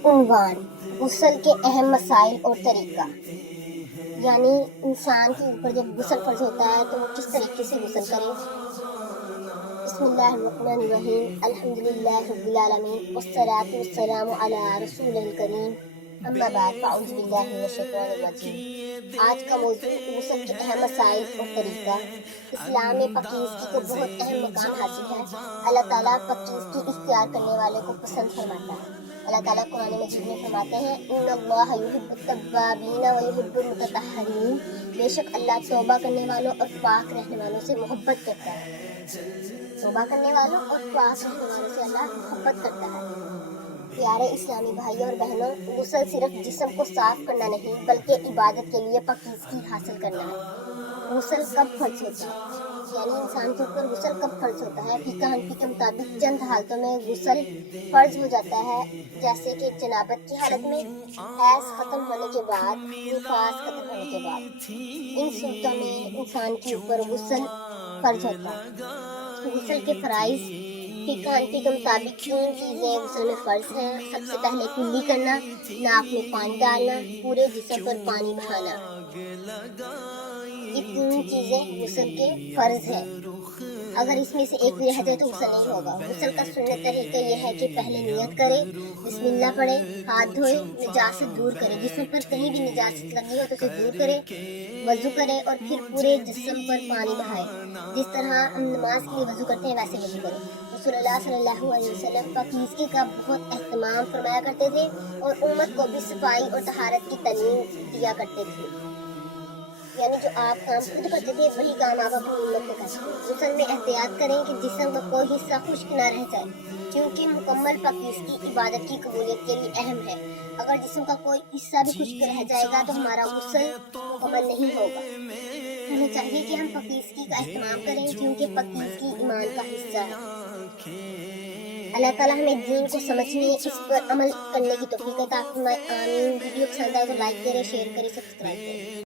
عنوان: غسل کے اہم مسائل اور طریقہ، یعنی انسان کے اوپر جب غسل فرض ہوتا ہے تو وہ کس طریقے سے غسل کرے۔ بسم اللہ الرحمن الرحیم، الحمدللہ رب العالمین، والصلاة والسلام علی رسول الکریم، اما بعد، فاعوذ باللہ من الشیطان الرجیم۔ آج کا موضوع: غسل کے اہم مسائل اور طریقہ۔ اسلام میں پاکیزگی کو بہت اہم مقام حاصل ہے۔ اللہ تعالیٰ پاکیزگی اختیار کرنے والے کو پسند فرماتا ہے۔ اللہ تعالیٰ قرآن مجید میں فرماتے ہیں: ان اللہ یحب التوابین ویحب المتطہرین، بے شک اللہ توبہ کرنے والوں اور پاک رہنے والوں سے محبت کرتا ہے۔ توبہ کرنے والوں اور پاک رہنے والوں سے اللہ محبت کرتا ہے۔ پیارے اسلامی بھائیوں اور بہنوں، غسل صرف جسم کو صاف کرنا نہیں بلکہ عبادت کے لیے پاکیزگی حاصل کرنا ہے۔ غسل کب فرض ہوتا ہے، یعنی انسان کے اوپر غسل کب فرض ہوتا ہے؟ فقہ حنفی کے مطابق چند حالتوں میں غسل فرض ہو جاتا ہے، جیسے کہ جنابت کی حالت میں، حیض ختم ہونے کے بعد، نفاس ختم ہونے کے بعد۔ ان صورتوں میں انسان کے اوپر غسل فرض ہوتا ہے۔ غسل کے فرائض: فقہ حنفی کے مطابق 3 چیزیں غسل میں فرض ہیں۔ سب سے پہلے کلی کرنا، ناک میں پانی ڈالنا، پورے جسم پر پانی بہانا۔ یہ 3 چیزیں غسل کے فرض ہیں۔ اگر اس میں سے ایک بھی رہ جائے تو غسل نہیں ہوگا۔ غسل کا سنت طریقہ یہ ہے کہ پہلے نیت کرے، بسم اللہ پڑھے، ہاتھ دھوئے، نجاست دور کرے، جسم پر کہیں بھی نجاست لگی ہو تو اسے دور کرے، وضو کرے اور پھر پورے جسم پر پانی بہائے۔ جس طرح ہم نماز کے لیے وضو کرتے ہیں ویسے وضو کرے۔ رسول اللہ صلی اللہ علیہ وسلم پاکیزگی کا بہت اہتمام فرمایا کرتے تھے اور امت کو بھی صفائی اور طہارت کی تعلیم دیا کرتے تھے، یعنی جو آپ کام خود کرتے تھے وہی کام آپ اپنی امت کو کرتے ہیں۔ غسل میں احتیاط کریں کہ جسم کا کوئی حصہ خشک نہ رہ جائے، کیونکہ مکمل پاکیزگی عبادت کی قبولیت کے لیے اہم ہے۔ اگر جسم کا کوئی حصہ بھی خشک رہ جائے گا تو ہمارا غسل مکمل نہیں ہوگا۔ ہمیں چاہیے کہ ہم پاکیزگی کا اہتمام کریں، کیونکہ پاکیزگی ایمان کا حصہ ہے۔ اللہ تعالیٰ ہمیں دین کو سمجھنے، اس پر عمل کرنے کی توفیق عطا فرمائے، آمین۔ ویڈیو پسند آئے تو لائک کریں، شیئر کریں، سبسکرائب کریں۔